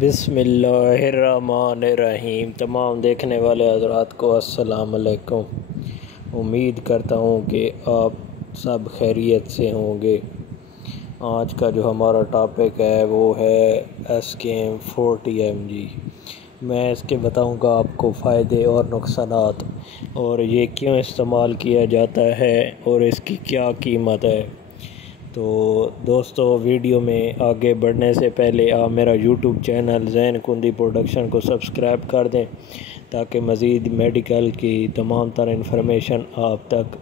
बिस्मिल्लाहिर्रहमानिर्रहीम। तमाम देखने वाले हज़रात को अस्सलाम अलैकुम। उम्मीद करता हूँ कि आप सब खैरियत से होंगे। आज का जो हमारा टॉपिक है वो है SKM 40 mg। मैं इसके बताऊँगा आपको फ़ायदे और नुकसानात और ये क्यों इस्तेमाल किया जाता है और इसकी क्या कीमत है। तो दोस्तों, वीडियो में आगे बढ़ने से पहले आप मेरा YouTube चैनल ज़ैन कुंदी प्रोडक्शन को सब्सक्राइब कर दें ताकि मज़ीद मेडिकल की तमाम तरह इन्फॉर्मेशन आप तक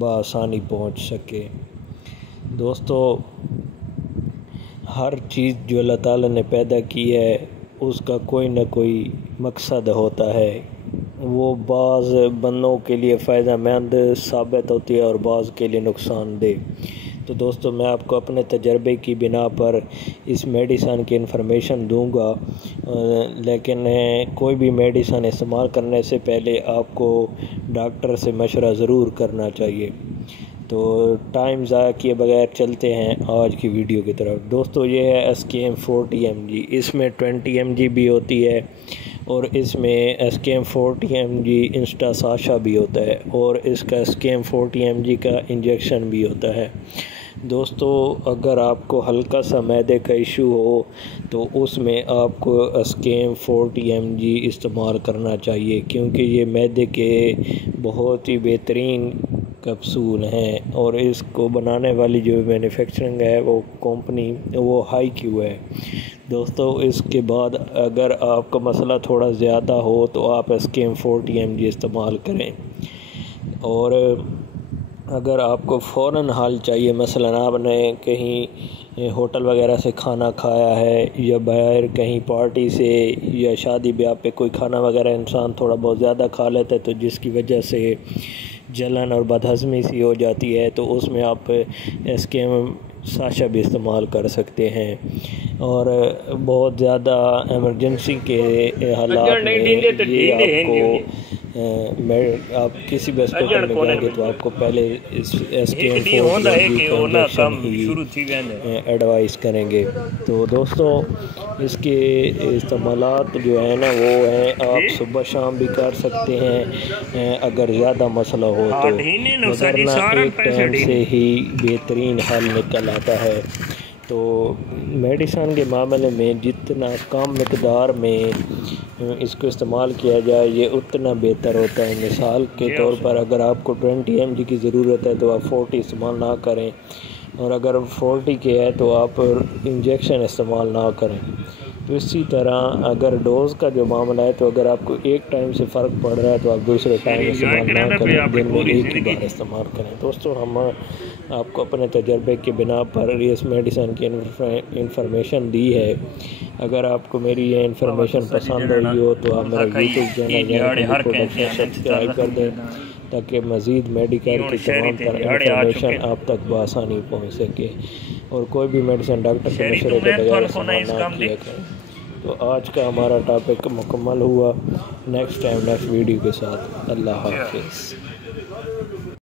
बआसानी पहुंच सके। दोस्तों, हर चीज़ जो अल्लाह ताला ने पैदा की है उसका कोई ना कोई मकसद होता है। वो बाज़ बंदों के लिए फ़ायदा मंद साबित होती है और बाज़ के लिए नुकसानदेह। तो दोस्तों, मैं आपको अपने तजर्बे की बिना पर इस मेडिसन की इन्फॉर्मेशन दूंगा, लेकिन कोई भी मेडिसन इस्तेमाल करने से पहले आपको डॉक्टर से मशवरा ज़रूर करना चाहिए। तो टाइम ज़ाया किए बगैर चलते हैं आज की वीडियो की तरफ। दोस्तों, ये है SKM 40 mg। इसमें 20 mg भी होती है और इसमें SKM 40 mg इंस्टा साशा भी होता है और इसका SKM 40 mg का इंजेक्शन भी होता है। दोस्तों, अगर आपको हल्का सा मैदे का इशू हो तो उसमें आपको SKM 40 mg इस्तेमाल करना चाहिए, क्योंकि ये मैदे के बहुत ही बेहतरीन कैप्सूल हैं और इसको बनाने वाली जो मैन्युफैक्चरिंग है वो कंपनी वो HiQ है। दोस्तों, इसके बाद अगर आपका मसला थोड़ा ज़्यादा हो तो आप SKM 40 mg इस्तेमाल करें। और अगर आपको फ़ौरन हल चाहिए, मसलन आपने कहीं होटल वगैरह से खाना खाया है या बाहर कहीं पार्टी से या शादी ब्याह पे कोई खाना वगैरह इंसान थोड़ा बहुत ज़्यादा खा लेता है तो जिसकी वजह से जलन और बदहज़मी सी हो जाती है, तो उसमें आप SKM साशा भी इस्तेमाल कर सकते हैं। और बहुत ज़्यादा एमरजेंसी के हालात में ये आप किसी भी अस्पताल में जाएंगे तो आपको पहले इस SKM 40 ही एडवाइस करेंगे। तो दोस्तों, इसके इस्तेमालात जो है ना वो हैं, आप सुबह शाम भी कर सकते हैं अगर ज़्यादा मसला हो तो, वरना एक टाइम से ही बेहतरीन हल निकल आता है। तो मेडिसन के मामले में जितना कम मिकदार में इसको इस्तेमाल किया जाए ये उतना बेहतर होता है। मिसाल के तौर पर अगर आपको 20 mg की ज़रूरत है तो आप 40 इस्तेमाल ना करें, और अगर 40 के है तो आप इंजेक्शन इस्तेमाल ना करें। तो इसी तरह अगर डोज़ का जो मामला है तो अगर आपको एक टाइम से फ़र्क पड़ रहा है तो आप दूसरे टाइम इस्तेमाल ना करें, दिन में एक ही बार इस्तेमाल करें। दोस्तों, हम आपको अपने तजर्बे के बिना पर इस मेडिसन की इन्फॉर्मेशन दी है। अगर आपको मेरी ये इन्फॉर्मेशन पसंद आई हो तो आप मेरा YouTube चैनल सब्सक्राइब कर दें ताकि मज़ीद मेडिकल की तमाम तरह इन्फॉर्मेशन आप तक बआसानी पहुँच सके और कोई भी मेडिसिन डॉक्टर के मशवरे के बगैर इस्तेमाल ना किया करें। तो आज का हमारा टॉपिक मुकम्मल हुआ। नेक्स्ट टाइम नेक्स्ट वीडियो के साथ। अल्लाह हाफ़िज़।